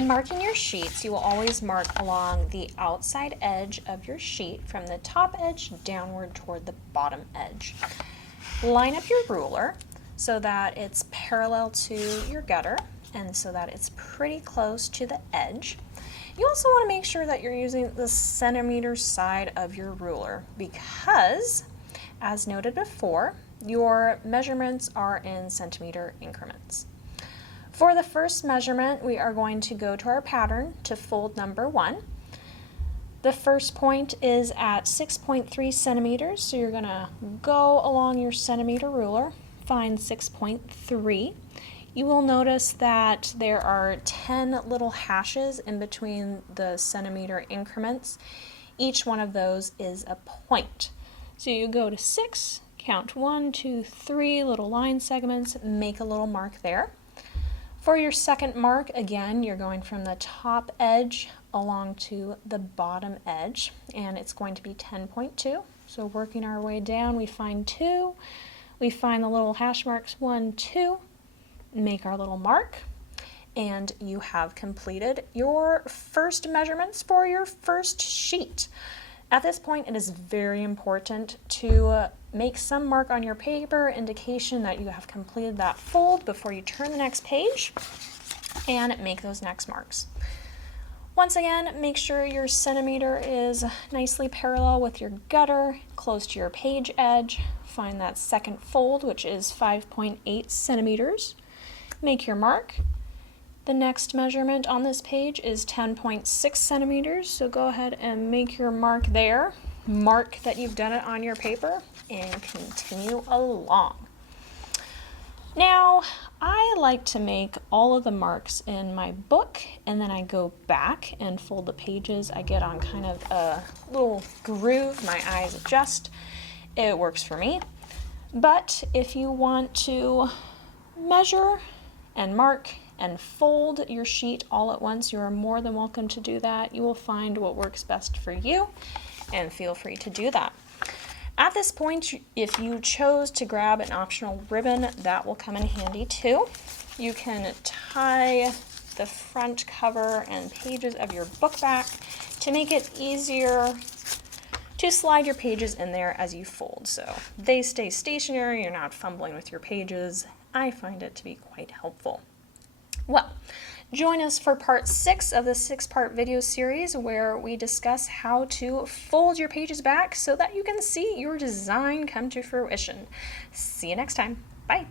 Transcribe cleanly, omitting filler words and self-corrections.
When marking your sheets, you will always mark along the outside edge of your sheet from the top edge downward toward the bottom edge. Line up your ruler so that it's parallel to your gutter and so that it's pretty close to the edge. You also want to make sure that you're using the centimeter side of your ruler because, as noted before, your measurements are in centimeter increments. For the first measurement, we are going to go to our pattern to fold number 1. The first point is at 6.3 centimeters, so you're going to go along your centimeter ruler, find 6.3. You will notice that there are 10 little hashes in between the centimeter increments. Each one of those is a point. So you go to 6, count 1, 2, 3 little line segments, make a little mark there. For your second mark, again, you're going from the top edge along to the bottom edge, and it's going to be 10.2. So working our way down, we find 2. We find the little hash marks 1, 2, make our little mark, and you have completed your first measurements for your first sheet. At this point, it is very important to make some mark on your paper, indication that you have completed that fold before you turn the next page, and make those next marks. Once again, make sure your centimeter is nicely parallel with your gutter, close to your page edge. Find that second fold, which is 5.8 centimeters. Make your mark. The next measurement on this page is 10.6 centimeters, so go ahead and make your mark there. Mark that you've done it on your paper and continue along. Now, I like to make all of the marks in my book, and then I go back and fold the pages. I get on kind of a little groove, my eyes adjust. It works for me. But if you want to measure and mark and fold your sheet all at once, you are more than welcome to do that. You will find what works best for you, and feel free to do that. At this point, if you chose to grab an optional ribbon, that will come in handy too. You can tie the front cover and pages of your book back to make it easier to slide your pages in there as you fold, so they stay stationary, you're not fumbling with your pages. I find it to be quite helpful. Well, join us for part 6 of the 6-part video series where we discuss how to fold your pages back so that you can see your design come to fruition. See you next time. Bye.